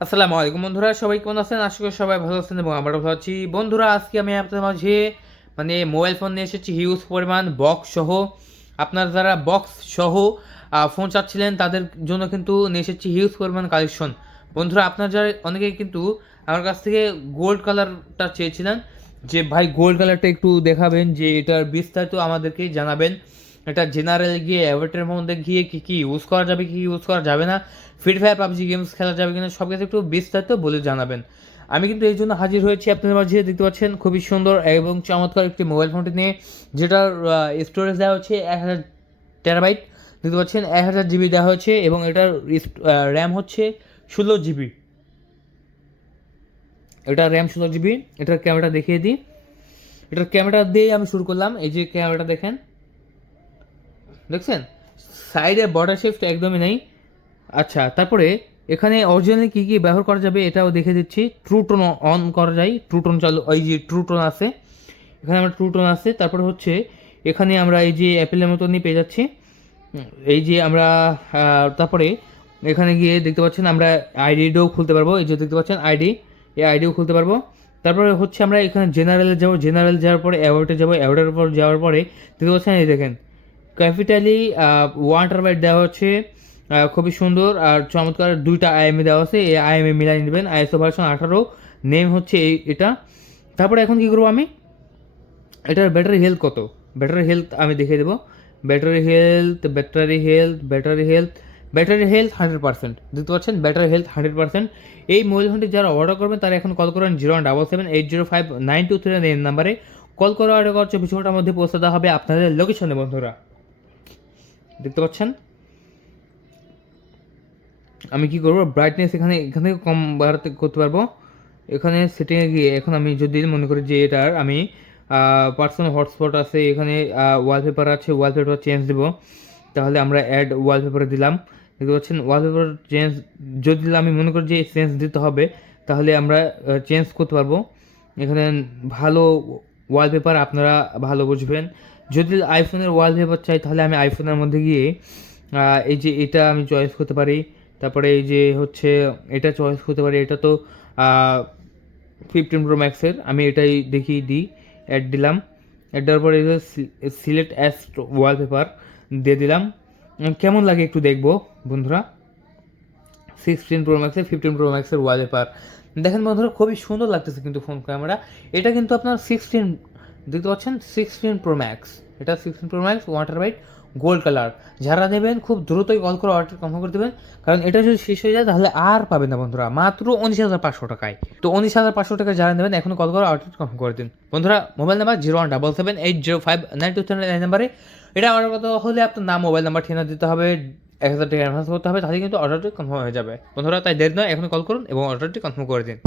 আসসালামু আলাইকুম বন্ধুরা, সবাই কেমন আছেন? আশা করি সবাই ভালো আছেন এবং আমরাও ভালো আছি। বন্ধুরা, আজকে আমি আপনাদের মাঝে মোবাইল ফোন নিয়ে এসেছি হিউজ পরিমাণ বক্স সহ। আপনারা যারা বক্স সহ ফোন চাচ্ছিলেন তাদের জন্য কিন্তু নিয়ে এসেছি হিউজ পরিমাণ কালেকশন। বন্ধুরা, আপনারা যারা অনেকেই কিন্তু আমার কাছ থেকে গোল্ড কালারটা চেয়েছিলেন, যে ভাই গোল্ড কালারটা একটু দেখাবেন, যে এটার বিস্তারিত আমাদেরকে জানাবেন। এটা জেনারেল গিয়ে অ্যাভেটের মধ্যে গিয়ে কী কী ইউজ করা যাবে, কী ইউজ করা যাবে না, ফ্রি ফায়ার পাবজি গেমস খেলা যাবে কিনা, সব কিছু একটু বিস্তারিত বলে জানাবেন। আমি কিন্তু এই জন্য হাজির হয়েছি আপনাদের মাঝে। দেখতে পাচ্ছেন খুবই সুন্দর এবং চমৎকার একটি মোবাইল ফোনটি নিয়ে, যেটার স্টোরেজ দেওয়া হচ্ছে 1000 টেরাবাইট। দেখতে পাচ্ছেন 1000 জিবি দেওয়া হয়েছে এবং এটার র্যাম হচ্ছে 16 জিবি। এটা র্যাম 16 জিবি। এটার ক্যামেরা দেখিয়ে দিই। এটার ক্যামেরা দিয়ে আমি শুরু করলাম। এই যে ক্যামেরাটা দেখেন, দেখছেন সাইডে বর্ডার শিফট একদমই নেই। আচ্ছা, তারপরে এখানে অরিজিনালি কী কী ব্যবহার করা যাবে এটাও দেখে দিচ্ছি। ট্রুটোন অন করা যায়, ট্রুটোন চালু, এই যে ট্রুটোন আছে, এখানে আমরা ট্রুটোন আছে। তারপরে হচ্ছে এখানে আমরা এই যে অ্যাপেলের মতনই পেয়ে যাচ্ছি। এই যে আমরা তারপরে এখানে গিয়ে দেখতে পাচ্ছেন আমরা আইডিটাও খুলতে পারবো। এই যে দেখতে পাচ্ছেন আইডি, এই আইডিও খুলতে পারবো। তারপরে হচ্ছে আমরা এখানে জেনারেলে যাবো, জেনারেল যাওয়ার পরে অ্যাওয়ার্ডে যাবো, অ্যাওয়ার্ডের উপর যাওয়ার পরে দেখতে পাচ্ছেন এই দেখেন ক্যাপিটালি 1 টেরাবাইট দেওয়া হচ্ছে। খুবই সুন্দর আর চমৎকার। 2টা আইএমএ দেওয়া আছে, এই আইএমএ মিলাই নেবেন। আইএসও ভার্সন 18, নেম হচ্ছে এটা। তারপরে এখন কী করবো আমি, এটার ব্যাটারি হেলথ কত, ব্যাটারি হেলথ আমি দেখিয়ে দেবো। Battery health, battery health, battery health, battery health 100%। দেখতে পাচ্ছেন ব্যাটারি হেলথ 100%। এই মোবাইল ফোনটি যারা অর্ডার করবেন তারা এখন কল করেন 01778059239 নাম্বারে কল করে অর্ডার করার 24 ঘন্টার মধ্যে পৌঁছে দেওয়া হবে আপনাদের লোকেশনে। বন্ধুরা, দেখতে পাচ্ছেন আমি কি করবো, ব্রাইটনেস এখানে এখান থেকে কম বাড়াতে করতে পারবো। এখানে সেটিংয়ে গিয়ে এখন আমি যদি মনে করি যে এটার আমি পার্সোনাল হটস্পট আছে, এখানে ওয়ালপেপার আছে, ওয়ালপেপার চেঞ্জ দেবো, তাহলে আমরা অ্যাড ওয়ালপেপারে দিলাম। দেখতে পাচ্ছেন ওয়ালপেপার চেঞ্জ যদি আমি মনে করি যে চেঞ্জ দিতে হবে, তাহলে আমরা চেঞ্জ করতে পারবো। এখানে ভালো ওয়ালপেপার আপনারা ভালো বুঝবেন। যদি আইফোনের ওয়ালপেপার চাই তাহলে আমি আইফোনের মধ্যে গিয়ে এই যে এটা আমি চয়েস করতে পারি। তারপরে এই যে হচ্ছে এটা চয়েস করতে পারি। এটা তো 15 প্রো ম্যাক্সের, আমি এটাই দেখিয়ে দিই। অ্যাড দিলাম, অ্যাড দেওয়ার পরে সিলেক্ট অ্যাস ওয়ালপেপার দিয়ে দিলাম। কেমন লাগে একটু দেখবো বন্ধুরা। 16 প্রো ম্যাক্সের, 15 প্রো ম্যাক্সের ওয়ালপেপার দেখেন বন্ধুরা, খুবই সুন্দর লাগতেছে কিন্তু ফোন ক্যামেরা। এটা কিন্তু আপনার 16, দেখতে পাচ্ছেন 16 প্রো ম্যাক্স। এটা 16 pro max 1 terabyte gold colour. যারা নেবেন খুব দ্রুতই কল করে অর্ডার কনফার্ম করে দেবেন, কারণ এটা যদি শেষ হয়ে যায় তাহলে আর পাবেন না বন্ধুরা, মাত্র 19,500 টাকায়। তো 19,500 টাকায় যারা নেবেন এখন কল করে অর্ডার কনফার্ম করে দিন। বন্ধুরা, মোবাইল নাম্বার 01778059239 নাম্বারে। এটা অর্ডার করতে হলে আপনার নাম, মোবাইল নাম্বার, ঠিকানা দিতে হবে, 1,000 টাকা অ্যাডভান্স করতে হবে, তাহলে কিন্তু অর্ডারটি কনফার্ম হয়ে যাবে। বন্ধুরা, তাই দেরি নয়, এখন কল করুন এবং অর্ডারটি কনফার্ম করে দিন।